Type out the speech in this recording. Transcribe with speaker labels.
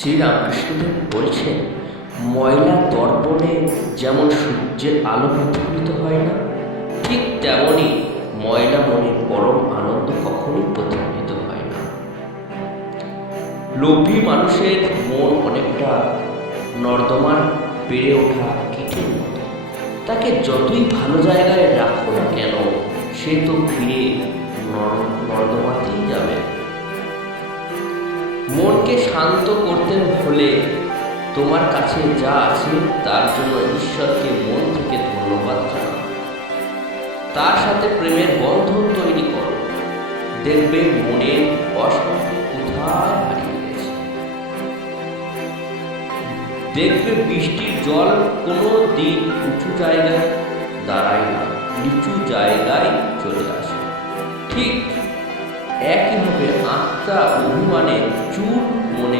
Speaker 1: শ্রীরামকৃষ্ণদেব বলছেন, ময়লা দর্পণে যেমন সূর্যের আলো প্রতিফলিত হয় না, ঠিক তেমনই ময়লা মনের পরম আনন্দ কখনোই প্রতিফলিত হয় না। লোভী মানুষের মন অনেকটা নর্দমার বেড়ে ওঠা কীটের মতো। তাকে যতই ভালো জায়গায় রাখো না কেন, সে তো ফিরে নর- মনকে শান্ত করতে হলে তোমার কাছে যা আছে তার জন্য ঈশ্বরকে মন থেকে ধন্যবাদ জানাও। তার সাথে প্রেমের বন্ধন তৈরি করো। দেখবে মনের অশান্তি কোথায় হারিয়ে গেছে। দেখবে বৃষ্টির জল কোনো দিন উঁচু জায়গায় দাঁড়ায় না, নিচু জায়গায় চলে আসে। ঠিক একইভাবে আত্মা অভিমানে চুর মনে